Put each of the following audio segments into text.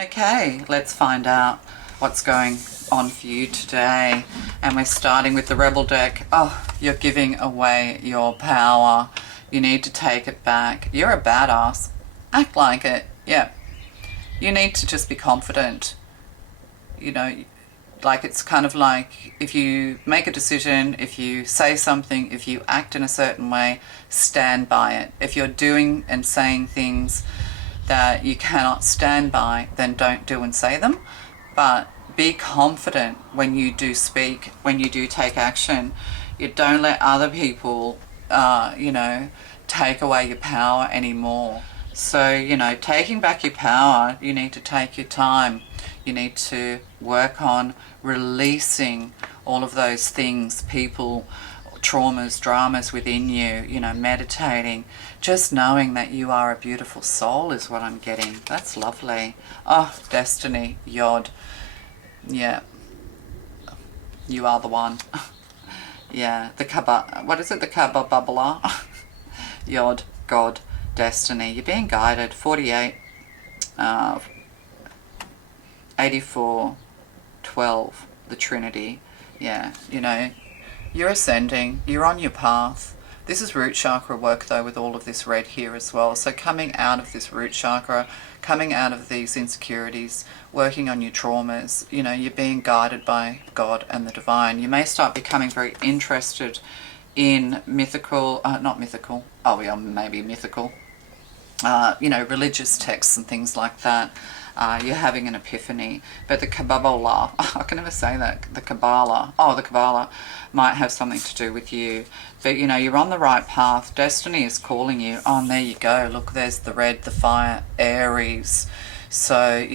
Okay, let's find out what's going on for you today. And we're starting with the Rebel deck. Oh, you're giving away your power. You need to take it back. You're a badass. Act like it. Yeah. You need to just be confident. You know, like it's kind of like if you make a decision, if you say something, if you act in a certain way, stand by it. If you're doing and saying things that you cannot stand by, then don't do and say them. But be confident when you do speak, when you do take action. You don't let other people, take away your power anymore. So, taking back your power, you need to take your time. You need to work on releasing all of those things, people, traumas, dramas within you, meditating, just knowing that you are a beautiful soul is what I'm getting. That's lovely. Oh, destiny, Yod. Yeah. You are the one. Yeah, the Kaba, what is it? The Kaba Babala? Yod, God, destiny. You're being guided. 48, 84, 12, the Trinity. Yeah, you're ascending, you're on your path. This is root chakra work though, with all of this red here as well. So coming out of this root chakra, coming out of these insecurities, working on your traumas, you're being guided by God and the divine. You may start becoming very interested in mythical, maybe mythical, religious texts and things like that. You're having an epiphany. But the Kabbalah, I can never say that, the Kabbalah might have something to do with you. But, you're on the right path. Destiny is calling you. Oh, and there you go. Look, there's the red, the fire, Aries. So,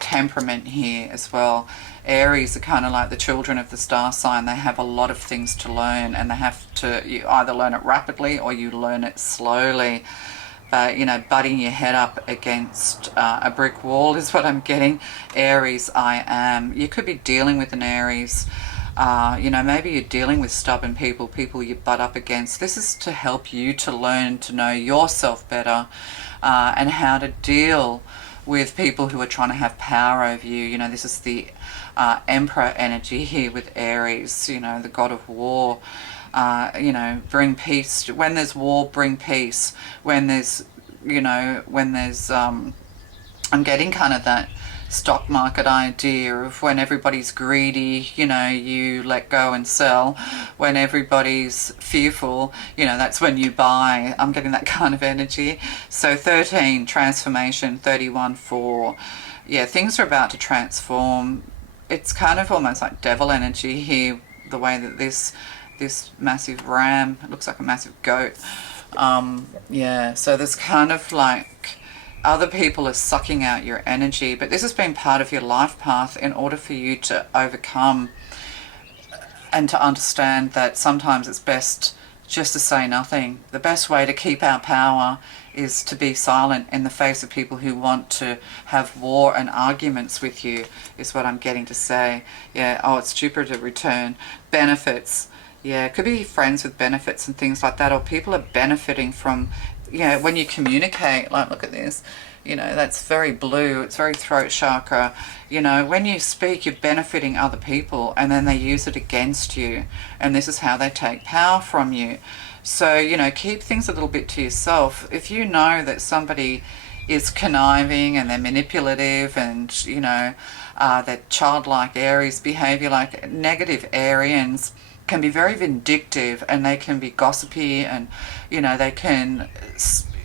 temperament here as well. Aries are kind of like the children of the star sign. They have a lot of things to learn, and you either learn it rapidly or you learn it slowly. But, butting your head up against a brick wall is what I'm getting. Aries, I am. You could be dealing with an Aries. Maybe you're dealing with stubborn people you butt up against. This is to help you to learn to know yourself better and how to deal with people who are trying to have power over you. This is the Emperor energy here with Aries, the god of war. Bring peace. When there's war, bring peace. I'm getting kind of that stock market idea of when everybody's greedy, you let go and sell. When everybody's fearful, that's when you buy. I'm getting that kind of energy. So 13, transformation, 31, 4. Yeah, things are about to transform. It's kind of almost like devil energy here, the way that this massive ram, it looks like a massive goat. So there's kind of like other people are sucking out your energy, but this has been part of your life path in order for you to overcome and to understand that sometimes it's best just to say nothing. The best way to keep our power is to be silent in the face of people who want to have war and arguments with you, is what I'm getting to say. Yeah, it's Jupiter return. Benefits. Yeah, it could be friends with benefits and things like that, or people are benefiting from, when you communicate, like look at this, that's very blue, it's very throat chakra. When you speak, you're benefiting other people and then they use it against you, and this is how they take power from you. So, keep things a little bit to yourself. If you know that somebody is conniving and they're manipulative and, that childlike Aries behavior, like negative Arians, can be very vindictive, and they can be gossipy, and they can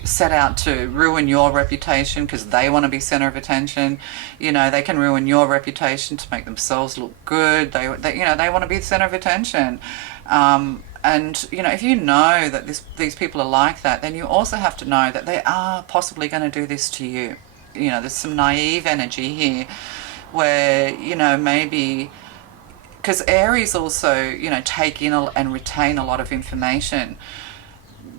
set out to ruin your reputation because they want to be center of attention. They can ruin your reputation to make themselves look good. They want to be the center of attention. And if you know that these people are like that, then you also have to know that they are possibly going to do this to you. There's some naive energy here where maybe, because Aries also, take in and retain a lot of information,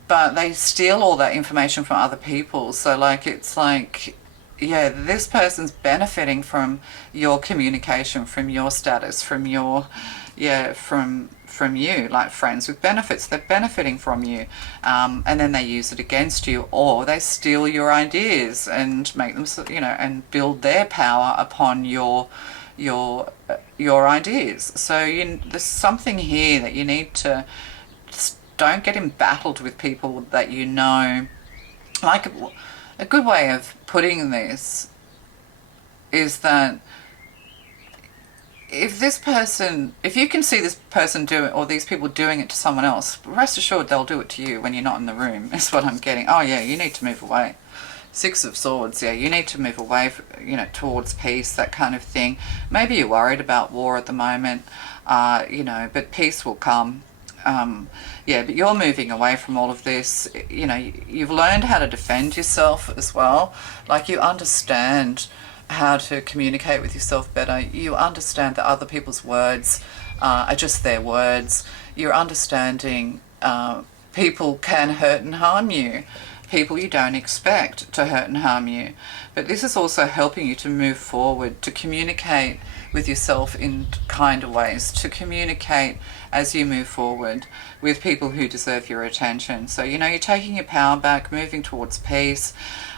but they steal all that information from other people. So it's like yeah, this person's benefiting from your communication, from your status, from your, yeah, from you, like friends with benefits. They're benefiting from you, and then they use it against you, or they steal your ideas and make them, you know, and build their power upon your ideas. So there's something here that you need to, don't get embattled with people that you know. Like, a good way of putting this is that if you can see this person do it, or these people doing it to someone else, rest assured they'll do it to you when you're not in the room, is what I'm getting. Oh yeah, you need to move away. Six of Swords, yeah, you need to move away, you know, towards peace, that kind of thing. Maybe you're worried about war at the moment, you know, but peace will come. Yeah, but you're moving away from all of this. You know, you've learned how to defend yourself as well. Like, you understand how to communicate with yourself better. You understand that other people's words are just their words. You're understanding people can hurt and harm you. People you don't expect to hurt and harm you. But this is also helping you to move forward, to communicate with yourself in kind of ways, to communicate as you move forward with people who deserve your attention. So, you know, you're taking your power back, moving towards peace.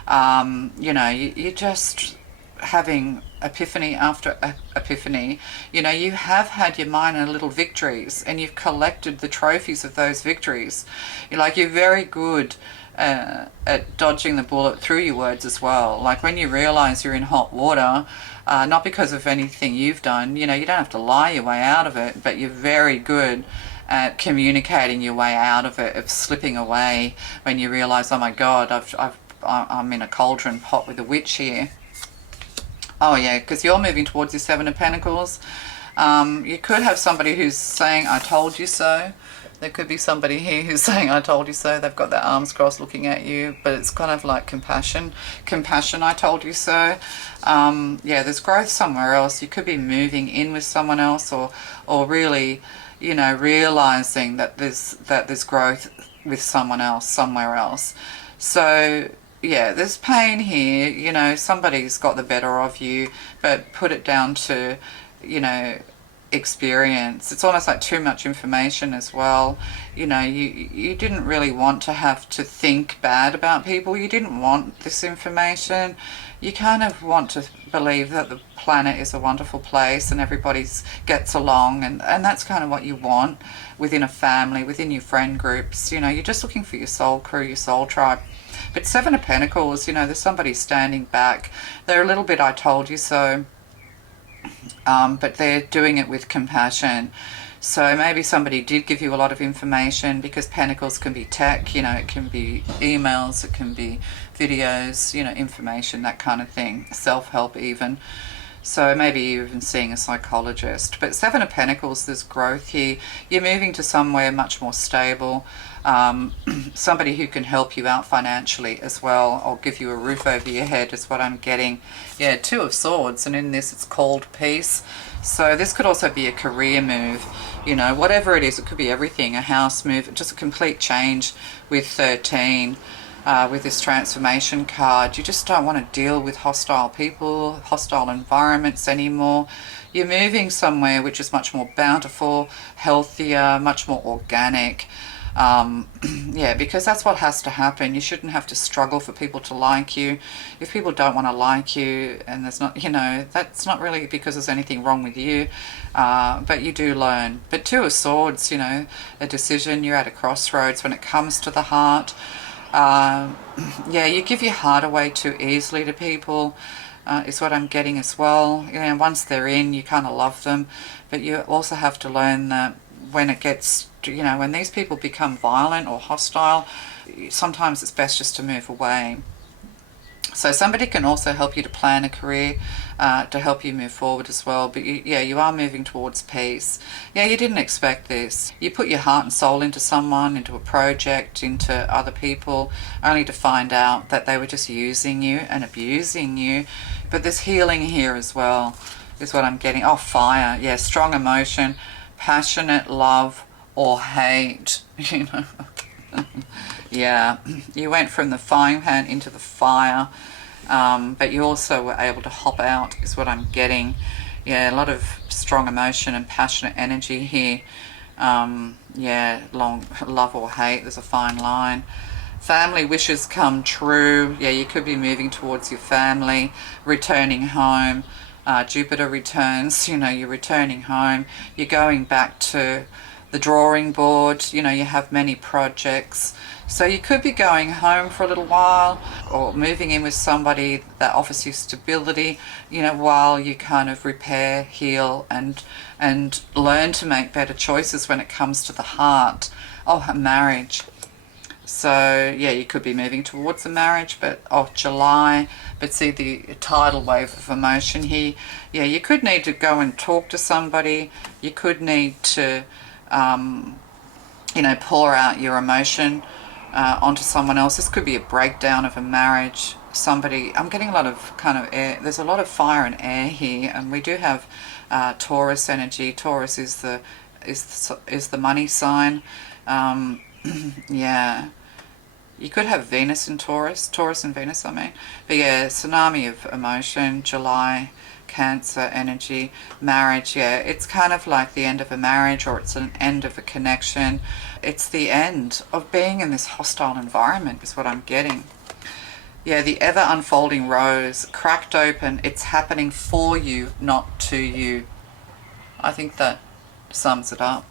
You know, you're just having epiphany after epiphany. You know, you have had your minor little victories, and you've collected the trophies of those victories. You're very good at dodging the bullet through your words as well. Like, when you realize you're in hot water, not because of anything you've done, you know, you don't have to lie your way out of it, but you're very good at communicating your way out of it, of slipping away when you realize, oh my God, I'm in a cauldron pot with a witch here. Oh yeah, because you're moving towards your Seven of Pentacles. You could have somebody who's saying, I told you so. There could be somebody here who's saying, I told you so. They've got their arms crossed looking at you, but it's kind of like compassion. Compassion, I told you so. Yeah, there's growth somewhere else. You could be moving in with someone else, or really, you know, realizing that there's growth with someone else, somewhere else. So, yeah, there's pain here. You know, somebody's got the better of you, but put it down to, you know, experience. It's almost like too much information as well. You know, you didn't really want to have to think bad about people. You didn't want this information. You kind of want to believe that the planet is a wonderful place and everybody gets along, and that's kind of what you want within a family, within your friend groups. You know, you're just looking for your soul crew, your soul tribe. But Seven of Pentacles, you know, there's somebody standing back. They're a little bit I told you so. But they're doing it with compassion. So maybe somebody did give you a lot of information, because Pentacles can be tech, you know, it can be emails, it can be videos, you know, information, that kind of thing, self-help even. So maybe you're even seeing a psychologist. But Seven of Pentacles, there's growth here. You're moving to somewhere much more stable. Somebody who can help you out financially as well, or give you a roof over your head is what I'm getting. Yeah, Two of Swords, and in this it's called peace. So this could also be a career move, you know, whatever it is. It could be everything, a house move, just a complete change with 13. With this transformation card, you just don't want to deal with hostile people, hostile environments anymore. You're moving somewhere which is much more bountiful, healthier, much more organic. Yeah, because that's what has to happen. You shouldn't have to struggle for people to like you. If people don't want to like you, and there's not, you know, that's not really because there's anything wrong with you, but you do learn. But Two of Swords, you know, a decision, you're at a crossroads when it comes to the heart. Yeah, you give your heart away too easily to people, is what I'm getting as well. You know, once they're in, you kind of love them, but you also have to learn that when it gets, you know, when these people become violent or hostile, sometimes it's best just to move away. So somebody can also help you to plan a career, to help you move forward as well. But you are moving towards peace. Yeah, you didn't expect this. You put your heart and soul into someone, into a project, into other people, only to find out that they were just using you and abusing you. But there's healing here as well, is what I'm getting. Oh, fire. Yeah, strong emotion, passionate love or hate, you know. Yeah, you went from the frying pan into the fire. but you also were able to hop out, is what I'm getting. Yeah, a lot of strong emotion and passionate energy here. Yeah, long love or hate, there's a fine line. Family wishes come true. Yeah, you could be moving towards your family, returning home. Jupiter returns, you're returning home. You're going back to the drawing board. You have many projects. So you could be going home for a little while or moving in with somebody that offers you stability, while you kind of repair, heal, and learn to make better choices when it comes to the heart. Oh, a marriage. So yeah, you could be moving towards a marriage, but July. But see the tidal wave of emotion here. Yeah, you could need to go and talk to somebody. You could need to, pour out your emotion onto someone else. This could be a breakdown of a marriage. I'm getting a lot of kind of air. There's a lot of fire and air here, and we do have Taurus energy. Taurus is the money sign. Yeah. You could have Venus and Taurus and Venus, I mean. But yeah, tsunami of emotion, July, Cancer energy, marriage, yeah. It's kind of like the end of a marriage, or it's an end of a connection. It's the end of being in this hostile environment, is what I'm getting. Yeah, the ever unfolding rose, cracked open. It's happening for you, not to you. I think that sums it up.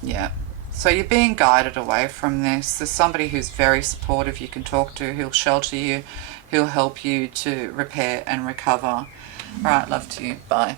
Yeah. So you're being guided away from this. There's somebody who's very supportive you can talk to. He'll shelter you. He'll help you to repair and recover. All right, love to you. Bye.